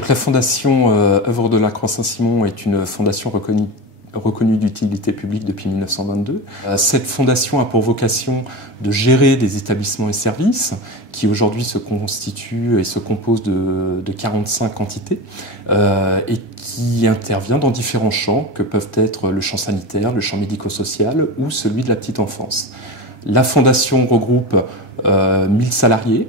Donc la fondation Œuvre de Lacroix Saint-Simon est une fondation reconnue d'utilité publique depuis 1922. Cette fondation a pour vocation de gérer des établissements et services qui aujourd'hui se constituent et se composent de 45 entités et qui intervient dans différents champs que peuvent être le champ sanitaire, le champ médico-social ou celui de la petite enfance. La fondation regroupe 1000 salariés,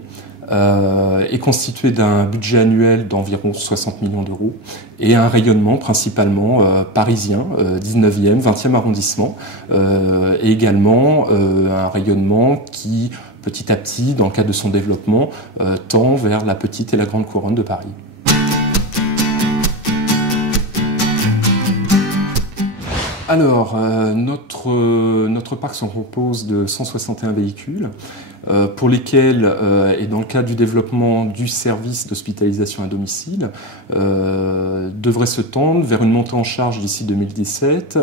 est constitué d'un budget annuel d'environ 60 millions d'euros et un rayonnement principalement parisien, 19e, 20e arrondissement, et également un rayonnement qui, petit à petit, dans le cadre de son développement, tend vers la petite et la grande couronne de Paris. Alors, notre parc se compose de 161 véhicules pour lesquels, et dans le cadre du développement du service d'hospitalisation à domicile, devrait se tendre vers une montée en charge d'ici 2017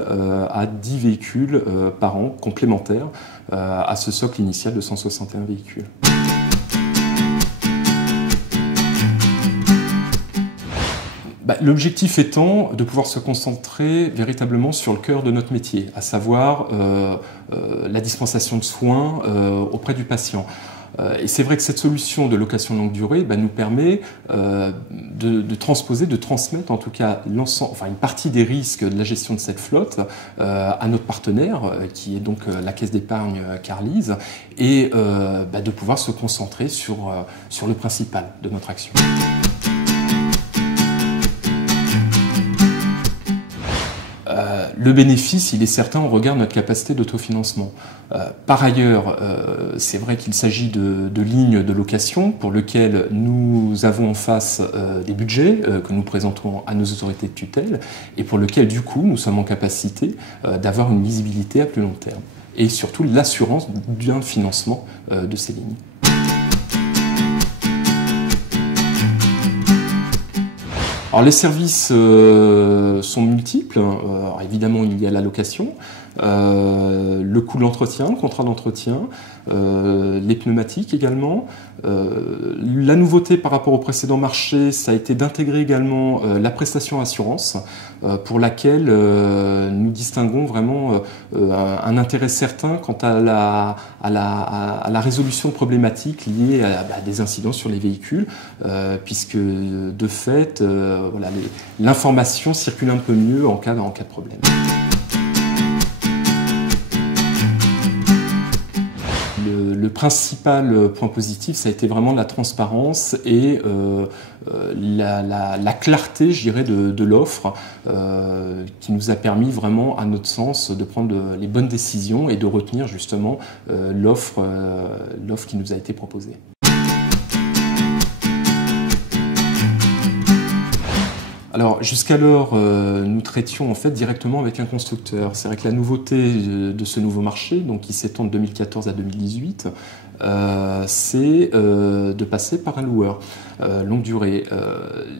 à 10 véhicules par an complémentaires à ce socle initial de 161 véhicules. L'objectif étant de pouvoir se concentrer véritablement sur le cœur de notre métier, à savoir la dispensation de soins auprès du patient. Et c'est vrai que cette solution de location longue durée nous permet de transposer, de transmettre en tout cas une partie des risques de la gestion de cette flotte à notre partenaire, qui est donc la caisse d'épargne Carlise, et de pouvoir se concentrer sur le principal de notre action. Le bénéfice, il est certain au regard de notre capacité d'autofinancement. Par ailleurs, c'est vrai qu'il s'agit de lignes de location pour lesquelles nous avons en face des budgets que nous présentons à nos autorités de tutelle et pour lesquels, du coup, nous sommes en capacité d'avoir une visibilité à plus long terme et surtout l'assurance d'un financement de ces lignes. Alors les services sont multiples. Alors, évidemment, il y a la location, le coût de l'entretien, le contrat d'entretien, les pneumatiques également. La nouveauté par rapport au précédent marché, ça a été d'intégrer également la prestation assurance, pour laquelle nous distinguons vraiment un intérêt certain quant à la résolution de problématiques liées à des incidents sur les véhicules, puisque de fait, l'information circule un peu mieux en cas de problème. Le principal point positif, ça a été vraiment la transparence et la clarté, je dirais, de l'offre, qui nous a permis vraiment, à notre sens, de prendre les bonnes décisions et de retenir justement l'offre qui nous a été proposée. Alors jusqu'alors, nous traitions en fait directement avec un constructeur. C'est vrai que la nouveauté de ce nouveau marché, donc qui s'étend de 2014 à 2018, c'est de passer par un loueur longue durée.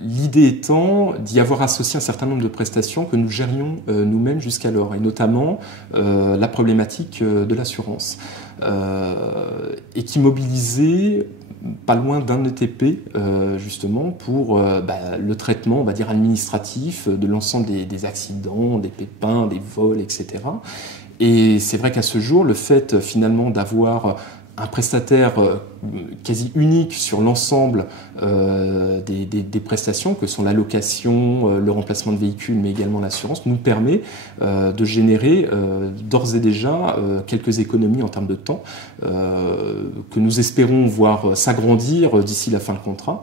L'idée étant d'y avoir associé un certain nombre de prestations que nous gérions nous-mêmes jusqu'alors, et notamment la problématique de l'assurance, et qui mobilisait pas loin d'un ETP justement pour le traitement, on va dire, administratif de l'ensemble des accidents, des pépins, des vols, etc. Et c'est vrai qu'à ce jour, le fait finalement d'avoir un prestataire quasi unique sur l'ensemble des prestations, que sont la location, le remplacement de véhicules, mais également l'assurance, nous permet de générer d'ores et déjà quelques économies en termes de temps, que nous espérons voir s'agrandir d'ici la fin du contrat,